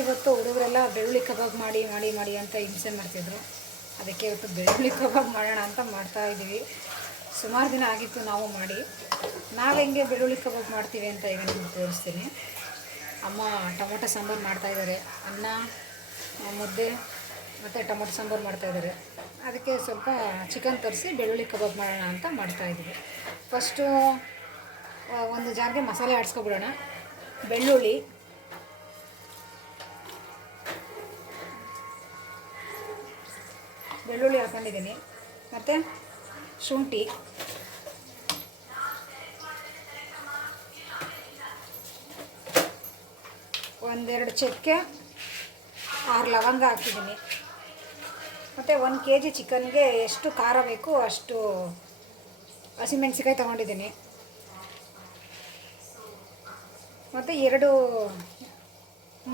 ಇವತ್ತು ಹುಡುಗರೆಲ್ಲ ಬೆಳ್ಳುಳ್ಳಿ ಕಬಾಬ್ ಮಾಡಿ ಮಾಡಿ ಮಾಡಿ ಅಂತ ಹಿಂಸೆ ಮಾಡ್ತಿದ್ರು. ಅದಕ್ಕೆ ಇವತ್ತು ಬೆಳ್ಳುಳ್ಳಿ ಕಬಾಬ್ ಮಾಡೋಣ ಅಂತ ಮಾಡ್ತಾಯಿದ್ದೀವಿ. ಸುಮಾರು ದಿನ ಆಗಿತ್ತು ನಾವು ಮಾಡಿ. ನಾವು ಹೆಂಗೆ ಬೆಳ್ಳುಳ್ಳಿ ಕಬಾಬ್ ಮಾಡ್ತೀವಿ ಅಂತ ಈಗ ನಿಮ್ಗೆ ತೋರಿಸ್ತೀನಿ. ಅಮ್ಮ ಟೊಮೊಟೊ ಸಾಂಬಾರು ಮಾಡ್ತಾಯಿದ್ದಾರೆ. ಅನ್ನ, ಮುದ್ದೆ ಮತ್ತು ಟೊಮೊಟೊ ಸಾಂಬಾರು ಮಾಡ್ತಾಯಿದ್ದಾರೆ. ಅದಕ್ಕೆ ಸ್ವಲ್ಪ ಚಿಕನ್ ತರಿಸಿ ಬೆಳ್ಳುಳ್ಳಿ ಕಬಾಬ್ ಮಾಡೋಣ ಅಂತ ಮಾಡ್ತಾಯಿದ್ದೀವಿ. ಫಸ್ಟು ಒಂದು ಜಾರ್ಗೆ ಮಸಾಲೆ ಆಡಿಸ್ಕೊಬಿಡೋಣ. ಬೆಳ್ಳುಳ್ಳಿ, ಹಾಕ್ಕೊಂಡಿದ್ದೀನಿ. ಮತ್ತು ಶುಂಠಿ, ಒಂದೆರಡು ಚಕ್ಕೆ, 6 ಲವಂಗ ಹಾಕಿದ್ದೀನಿ. ಮತ್ತು 1 kg ಚಿಕನ್ಗೆ ಎಷ್ಟು ಖಾರ ಬೇಕು ಅಷ್ಟು ಹಸಿಮೆಣಸಿಕಾಯಿ ತೊಗೊಂಡಿದ್ದೀನಿ. ಮತ್ತು 2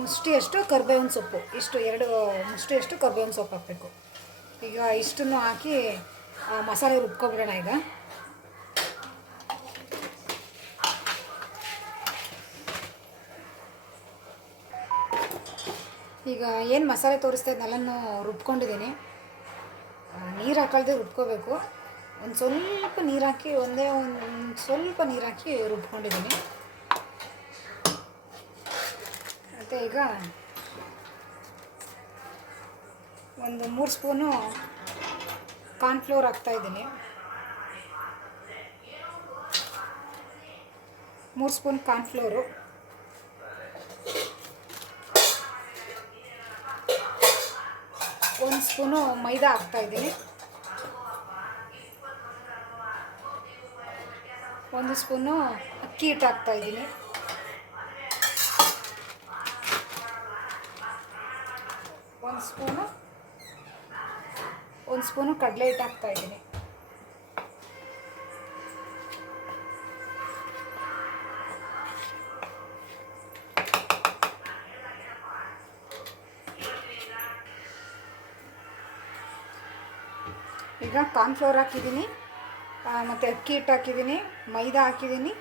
ಮುಷ್ಟಿಯಷ್ಟು ಕರಿಬೇವಿನ ಸೊಪ್ಪು, 2 ಮುಷ್ಟಿಯಷ್ಟು ಕರಿಬೇವಿನ ಸೊಪ್ಪು ಹಾಕಬೇಕು. ಈಗ ಇಷ್ಟನ್ನು ಹಾಕಿ ಮಸಾಲೆ ರುಬ್ಕೊಬಿಡೋಣ. ಈಗ ಏನು ಮಸಾಲೆ ತೋರಿಸ್ತಾ ಇದ್ದೆಲ್ಲನೂ ರುಬ್ಕೊಂಡಿದ್ದೀನಿ. ನೀರು ಹಾಕಲ್ದೆ ರುಬ್ಕೋಬೇಕು. ಒಂದು ಸ್ವಲ್ಪ ನೀರು ಹಾಕಿ, ಒಂದು ಸ್ವಲ್ಪ ನೀರು ಹಾಕಿ ರುಬ್ಕೊಂಡಿದ್ದೀನಿ. ಮತ್ತು ಈಗ ಒಂದು 3 ಸ್ಪೂನು ಕಾರ್ನ್ಫ್ಲೋರ್ ಹಾಕ್ತಾಯಿದ್ದೀನಿ. 3 ಸ್ಪೂನ್ ಕಾರ್ನ್ಫ್ಲೋರು, 1 ಸ್ಪೂನು ಮೈದಾ ಹಾಕ್ತಾಯಿದ್ದೀನಿ. 1 ಸ್ಪೂನು ಅಕ್ಕಿ ಹಿಟ್ಟು ಹಾಕ್ತಾಯಿದ್ದೀನಿ. 1 ಸ್ಪೂನು ಕಡಲೆ ಹಿಟ್ಟು ಹಾಕ್ತಾಯಿದ್ದೀನಿ. ಈಗ ಕಾರ್ನ್ಫ್ಲೋರ್ ಹಾಕಿದ್ದೀನಿ, ಮತ್ತು ಅಕ್ಕಿ ಹಿಟ್ಟು ಹಾಕಿದ್ದೀನಿ, ಮೈದಾ ಹಾಕಿದ್ದೀನಿ,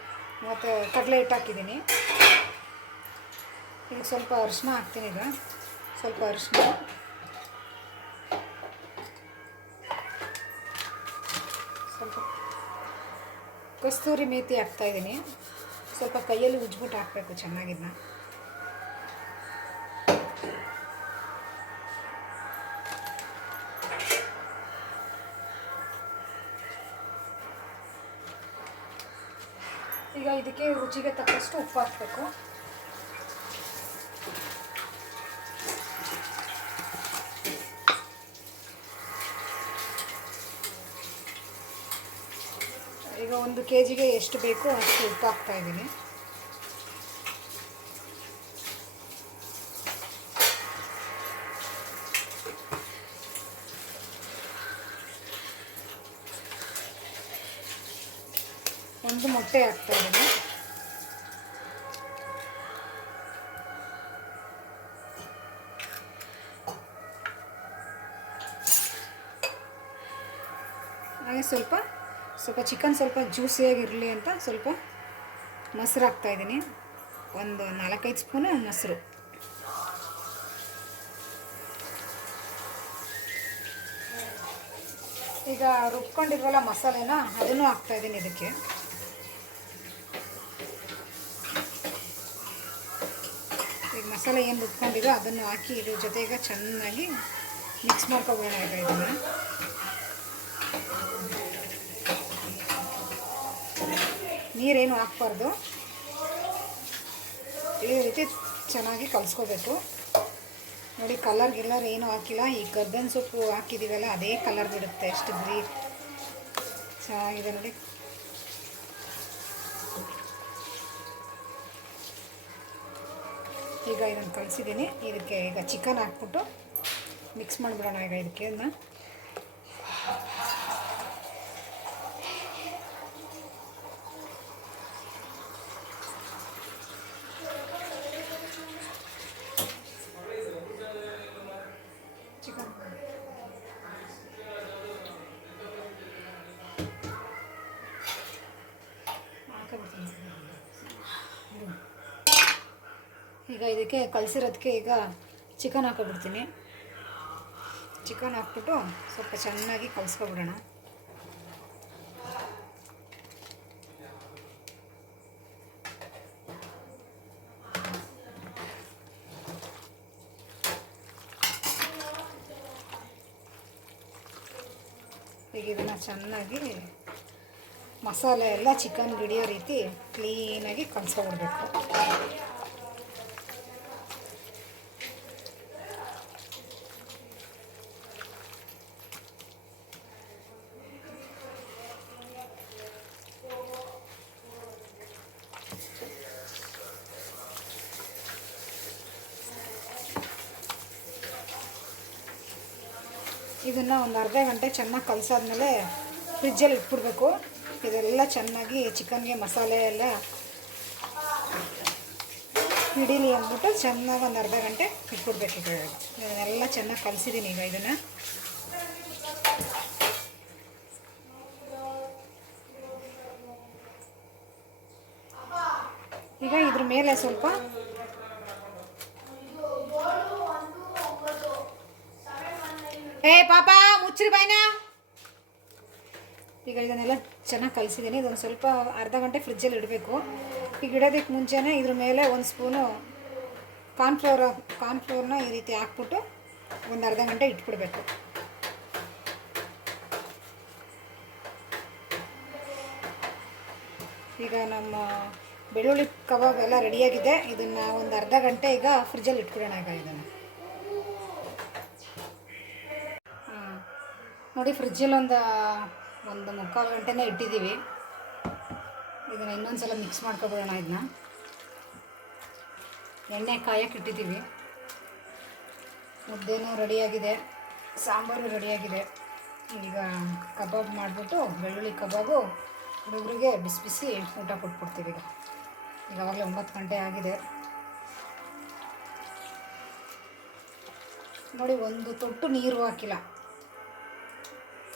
ಮತ್ತು ಕಡಲೆ ಹಿಟ್ಟು ಹಾಕಿದ್ದೀನಿ. ಈಗ ಸ್ವಲ್ಪ ಅರಿಶಿನ ಹಾಕ್ತೀನಿ. ಸ್ವಲ್ಪ ಅರಿಶಿನ, ಸ್ವಲ್ಪ ಕಸ್ತೂರಿ ಮೇಥಿ ಹಾಕ್ತಾಯಿದ್ದೀನಿ. ಸ್ವಲ್ಪ ಕೈಯಲ್ಲಿ ಉಜ್ಬಿಟ್ಟು ಹಾಕಬೇಕು ಚೆನ್ನಾಗಿದ್ನ. ಈಗ ಇದಕ್ಕೆ ರುಚಿಗೆ ತಕ್ಕಷ್ಟು ಉಪ್ಪು ಹಾಕಬೇಕು. ಈಗ 1 kgಗೆ ಎಷ್ಟು ಬೇಕು ಅಷ್ಟು ಉಪ್ಪು ಹಾಕ್ತಾಯಿದ್ದೀನಿ. ಒಂದು ಮೊಟ್ಟೆ ಹಾಕ್ತಾಯಿದ್ದೀನಿ. ಹಾಗೆ ಸ್ವಲ್ಪ ಚಿಕನ್ ಸ್ವಲ್ಪ ಜ್ಯೂಸಿಯಾಗಿರಲಿ ಅಂತ ಸ್ವಲ್ಪ ಮೊಸರು ಹಾಕ್ತಾಯಿದ್ದೀನಿ. ಒಂದು 4-5 ಸ್ಪೂನು ಮೊಸರು. ಈಗ ರುಬ್ಕೊಂಡಿದ್ವಲ್ಲ ಮಸಾಲೆನ, ಅದನ್ನು ಹಾಕ್ತಾಯಿದ್ದೀನಿ ಇದಕ್ಕೆ. ಈಗ ಮಸಾಲೆ ಏನು ರುಬ್ಕೊಂಡಿದ್ದೋ ಅದನ್ನು ಹಾಕಿ ಇದ್ರ ಜೊತೆಗೆ ಚೆನ್ನಾಗಿ ಮಿಕ್ಸ್ ಮಾಡ್ಕೊಬೋಣ. ಈಗ ಇದನ್ನು ನೀರೇನು ಹಾಕ್ಬಾರ್ದು. ಈ ರೀತಿ ಚೆನ್ನಾಗಿ ಕಲಿಸ್ಕೋಬೇಕು. ನೋಡಿ, ಕಲರ್ ಏನೂ ಹಾಕಿಲ್ಲ. ಈ ಕರ್ಬೇವಿನ ಸೊಪ್ಪು ಹಾಕಿದ್ದೀವಲ್ಲ ಅದೇ ಕಲರ್ ಬಿಡುತ್ತೆ. ಎಷ್ಟು ಚೆನ್ನಾಗಿದೆ ನೋಡಿ. ಈಗ ಇದನ್ನು ಕಲಿಸಿದ್ದೀನಿ. ಇದಕ್ಕೆ ಈಗ ಚಿಕನ್ ಹಾಕ್ಬಿಟ್ಟು ಮಿಕ್ಸ್ ಮಾಡಿಬಿಡೋಣ. ಈಗ ಇದಕ್ಕೆ ಈಗ ಇದಕ್ಕೆ ಕಲಸಿರೋದಕ್ಕೆ ಈಗ ಚಿಕನ್ ಹಾಕೊಬಿಡ್ತೀನಿ. ಚಿಕನ್ ಹಾಕ್ಬಿಟ್ಟು ಸ್ವಲ್ಪ ಚೆನ್ನಾಗಿ ಕಲಿಸ್ಕೊಬಿಡೋಣ. ಈಗ ಇದನ್ನು ಚೆನ್ನಾಗಿ ಮಸಾಲೆ ಎಲ್ಲ ಚಿಕನ್ ಹಿಡಿಯೋ ರೀತಿ ಕ್ಲೀನಾಗಿ ಕಲಿಸ್ಕೊಬಿಡ್ಬೇಕು. ಇದನ್ನು ಒಂದು ಅರ್ಧ ಗಂಟೆ ಚೆನ್ನಾಗಿ ಕಲಸಾದ್ಮೇಲೆ ಫ್ರಿಜ್ಜಲ್ಲಿ ಇಟ್ಬಿಡ್ಬೇಕು. ಇದೆಲ್ಲ ಚೆನ್ನಾಗಿ ಚಿಕನ್ಗೆ ಮಸಾಲೆ ಎಲ್ಲ ಹಿಡೀಲಿ ಅಂದ್ಬಿಟ್ಟು ಚೆನ್ನಾಗಿ ಒಂದು ಅರ್ಧ ಗಂಟೆ ಇಟ್ಬಿಡ್ಬೇಕು. ಇದನ್ನೆಲ್ಲ ಚೆನ್ನಾಗಿ ಕಲಸಿದ್ದೀನಿ. ಈಗ ಇದನ್ನು ಇದ್ರ ಮೇಲೆ ಸ್ವಲ್ಪ ಪಾಪ ಮುಚ್ಚ್ರಿ ಬಾಯ್ನ. ಈಗ ಇದನ್ನೆಲ್ಲ ಚೆನ್ನಾಗಿ ಕಲಿಸಿದ್ದೀನಿ. ಇದೊಂದು ಸ್ವಲ್ಪ ಅರ್ಧ ಗಂಟೆ ಫ್ರಿಜ್ಜಲ್ಲಿ ಇಡಬೇಕು. ಈಗ ಇಡೋದಕ್ಕೆ ಮುಂಚೆನೇ ಇದ್ರ ಮೇಲೆ ಒಂದು ಸ್ಪೂನು ಕಾರ್ನ್ಫ್ಲೋರ್ನ ಈ ರೀತಿ ಹಾಕ್ಬಿಟ್ಟು ಒಂದು ಅರ್ಧ ಗಂಟೆ ಇಟ್ಬಿಡ್ಬೇಕು. ಈಗ ನಮ್ಮ ಬೆಳ್ಳುಳ್ಳಿ ಕಬಾಬ್ ಎಲ್ಲ ರೆಡಿಯಾಗಿದೆ. ಇದನ್ನು ಒಂದು ಅರ್ಧ ಗಂಟೆ ಈಗ ಫ್ರಿಜ್ಜಲ್ಲಿ ಇಟ್ಬಿಡೋಣ. ಈಗ ಇದನ್ನು ನೋಡಿ, ಫ್ರಿಜ್ಜಲ್ಲಿ ಒಂದು ಮುಕ್ಕಾಲು ಗಂಟೆನೇ ಇಟ್ಟಿದ್ದೀವಿ. ಇದನ್ನು ಇನ್ನೊಂದು ಸಲ ಮಿಕ್ಸ್ ಮಾಡ್ಕೊಬಿಡೋಣ. ಇದನ್ನ ಎಣ್ಣೆ ಕಾಯಕ್ಕೆ ಇಟ್ಟಿದ್ದೀವಿ. ಮುದ್ದೆನೂ ರೆಡಿಯಾಗಿದೆ, ಸಾಂಬಾರು ರೆಡಿಯಾಗಿದೆ. ಈಗ ಕಬಾಬ್ ಮಾಡಿಬಿಟ್ಟು ಬೆಳ್ಳುಳ್ಳಿ ಕಬಾಬು ಹುಡುಗರಿಗೆ ಬಿಸಿ ಬಿಸಿ ಊಟ ಕೊಟ್ಬಿಡ್ತೀವಿ. ಈಗ ಆವಾಗಲೇ 9 ಗಂಟೆ ಆಗಿದೆ. ನೋಡಿ, ಒಂದು ತೊಟ್ಟು ನೀರು ಹಾಕಿಲ್ಲ,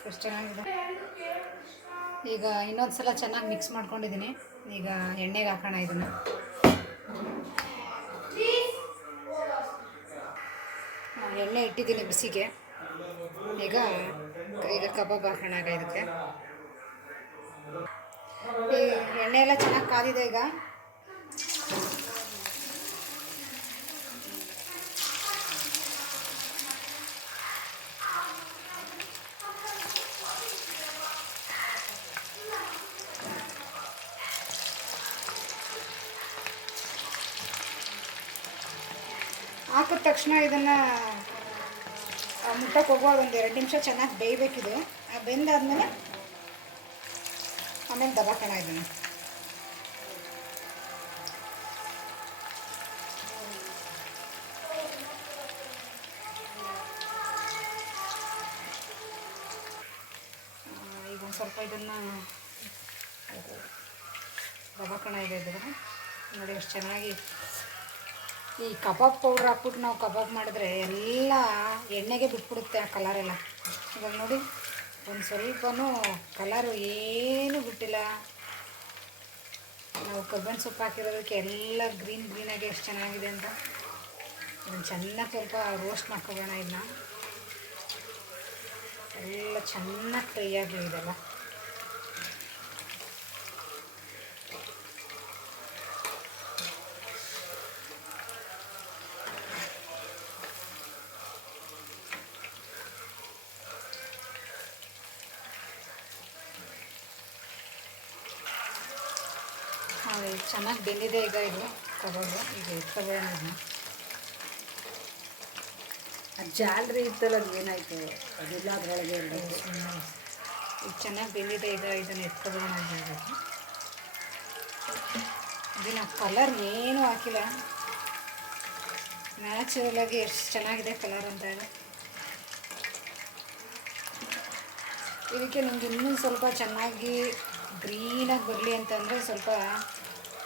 ಎಷ್ಟು ಚೆನ್ನಾಗಿದೆ. ಈಗ ಇನ್ನೊಂದು ಸಲ ಚೆನ್ನಾಗಿ ಮಿಕ್ಸ್ ಮಾಡ್ಕೊಂಡಿದ್ದೀನಿ. ಈಗ ಎಣ್ಣೆಗೆ ಹಾಕೋಣ. ಇದನ್ನು ಎಣ್ಣೆ ಇಟ್ಟಿದ್ದೀನಿ ಬಿಸಿಗೆ. ಈಗ ಕಬಾಬ್ ಹಾಕೋಣ. ಇದಕ್ಕೆ ಈ ಎಣ್ಣೆ ಎಲ್ಲ ಚೆನ್ನಾಗಿ ಕಾದಿದೆ. ಈಗ ಹಾಕಿದ ತಕ್ಷಣ ಇದನ್ನು ಮುಟ್ಟಕ್ಕೆ ಹೋಗುವಾಗ ಒಂದು 2 ನಿಮಿಷ ಚೆನ್ನಾಗಿ ಬೇಯಬೇಕಿದು. ಬೆಂದಾದ್ಮೇಲೆ ಆಮೇಲೆ ದಬಾಕೋಣ. ಇದನ್ನು ಈಗ ಒಂದು ಸ್ವಲ್ಪ ಇದನ್ನು ದಬಾಕೋಣ. ಇದೆ ಇದನ್ನು ನೋಡಿ, ಎಷ್ಟು ಚೆನ್ನಾಗಿ ಈ ಕಬಾಬ್ ಪೌಡ್ರ್ ಹಾಕ್ಬಿಟ್ಟು ನಾವು ಕಬಾಬ್ ಮಾಡಿದ್ರೆ ಎಲ್ಲ ಎಣ್ಣೆಗೆ ಬಿಟ್ಬಿಡುತ್ತೆ ಆ ಕಲರೆಲ್ಲ. ಇವಾಗ ನೋಡಿ, ಒಂದು ಸ್ವಲ್ಪನೂ ಕಲರು ಏನೂ ಬಿಟ್ಟಿಲ್ಲ. ನಾವು ಕಬ್ಬಿನ ಸೊಪ್ಪು ಹಾಕಿರೋದಕ್ಕೆ ಎಲ್ಲ ಗ್ರೀನಾಗಿ ಎಷ್ಟು ಚೆನ್ನಾಗಿದೆ ಅಂತ. ಇದನ್ನು ಚೆನ್ನಾಗಿ ಸ್ವಲ್ಪ ರೋಸ್ಟ್ ಮಾಡ್ಕೊಬೋಣ. ಇದನ್ನ ಎಲ್ಲ ಚೆನ್ನಾಗಿ ಫ್ರೈ ಆಗಿ ಇದೆಲ್ಲ. ಚೆನ್ನಾಗಿ ಬೆಂದಿದೆ ಈಗ ಇದು ಕಬಾಬು. ಈಗ ಎತ್ಕೊಬೇಡ. ಅದು ಜಾಲರಿ ಇತ್ತಲ್ಲ, ಅದು ಏನಾಯಿತು? ಅದೆಲ್ಲ ಅದರೊಳಗೆ ಈಗ ಚೆನ್ನಾಗಿ ಬೆಂದಿದೆ. ಈಗ ಇದನ್ನು ಎತ್ಕೊಬೇಡ. ಇದನ್ನು ಕಲರ್ ಏನೂ ಹಾಕಿಲ್ಲ, ನ್ಯಾಚುರಲಾಗಿ ಎಷ್ಟು ಚೆನ್ನಾಗಿದೆ ಕಲರ್ ಅಂತ ಇದೆ. ಇದಕ್ಕೆ ನಿಮ್ಗೆ ಇನ್ನೂ ಸ್ವಲ್ಪ ಚೆನ್ನಾಗಿ ಗ್ರೀನಾಗಿ ಬರಲಿ ಅಂತಂದರೆ ಸ್ವಲ್ಪ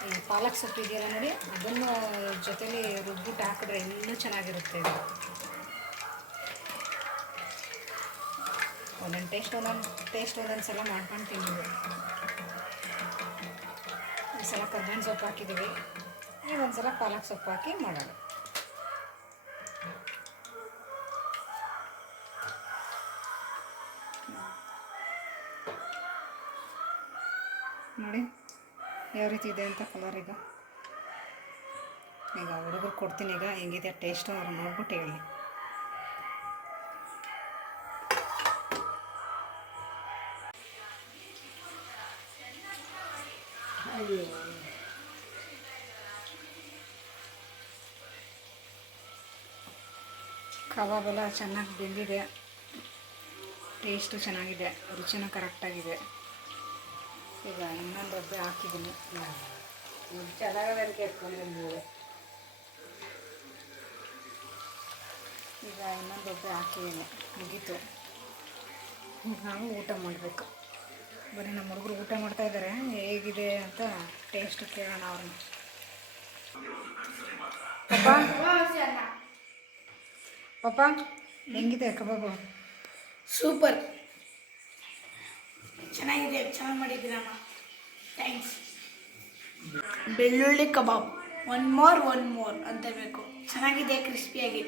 ಈ ಪಾಲಕ್ ಸೊಪ್ಪು ಇದೆಯಲ್ಲ ನೋಡಿ, ಅದನ್ನು ಜೊತೆಲಿ ರುಬ್ಬಿಟ್ಟು ಹಾಕಿದ್ರೆ ಇನ್ನೂ ಚೆನ್ನಾಗಿರುತ್ತೆ. ಇದು ಒಂದೊಂದು ಟೇಸ್ಟ್ ಒಂದೊಂದು ಸಲ ಮಾಡ್ಕೊಂಡು ತಿಂದಿವಿ. ಈ ಸಲ ಕರ್ಬೇವಿನ ಸೊಪ್ಪು ಹಾಕಿದ್ದೀವಿ. ಈಗ ಒಂದ್ಸಲ ಪಾಲಕ್ ಸೊಪ್ಪು ಹಾಕಿ ಮಾಡೋಣ. ನೋಡಿ ಯಾವ ರೀತಿ ಇದೆ ಅಂತ ಕಲರ್. ಈಗ ಹುಡುಗರು ಕೊಡ್ತೀನಿ. ಈಗ ಹೆಂಗಿದೆ ಟೇಸ್ಟು ಅವ್ರು ನೋಡ್ಬಿಟ್ಟು ಹೇಳಿ. ಅಯ್ಯೋ ಕಬಾಬೆಲ್ಲ ಚೆನ್ನಾಗಿ ಬೆಂದಿದೆ, ಟೇಸ್ಟು ಚೆನ್ನಾಗಿದೆ, ರುಚಿನೂ ಕರೆಕ್ಟಾಗಿದೆ. ಈಗ ಇನ್ನೊಂದು ಡಬ್ಬೆ ಹಾಕಿದ್ದೀನಿ. ಚೆನ್ನಾಗದಂತ ಕೇಳ್ಕೊಂಡಿದ್ದೆ. ಈಗ ಇನ್ನೊಂದು ಡಬ್ಬೆ ಹಾಕಿದ್ದೀನಿ, ಮುಗೀತು. ನಾವು ಊಟ ಮಾಡಬೇಕು. ಬರೀ ನಮ್ಮ ಹುಡುಗರು ಊಟ ಮಾಡ್ತಾಯಿದ್ದಾರೆ. ಹೇಗಿದೆ ಅಂತ ಟೇಸ್ಟ್ ಕೇಳೋಣ ಅವ್ರನ್ನ. ಪಾಪ ಹೆಂಗಿದೆ ಕಬಾಬು? ಸೂಪರ್, ಚೆನ್ನಾಗಿದೆ, ಚೆನ್ನಾಗಿ ಮಾಡಿದ್ದೀರಮ್ಮ, ಥ್ಯಾಂಕ್ಸ್. ಬೆಳ್ಳುಳ್ಳಿ ಕಬಾಬ್ ಒನ್ ಮೋರ್ ಅಂತ ಬೇಕು. ಚೆನ್ನಾಗಿದೆ, ಕ್ರಿಸ್ಪಿಯಾಗಿ.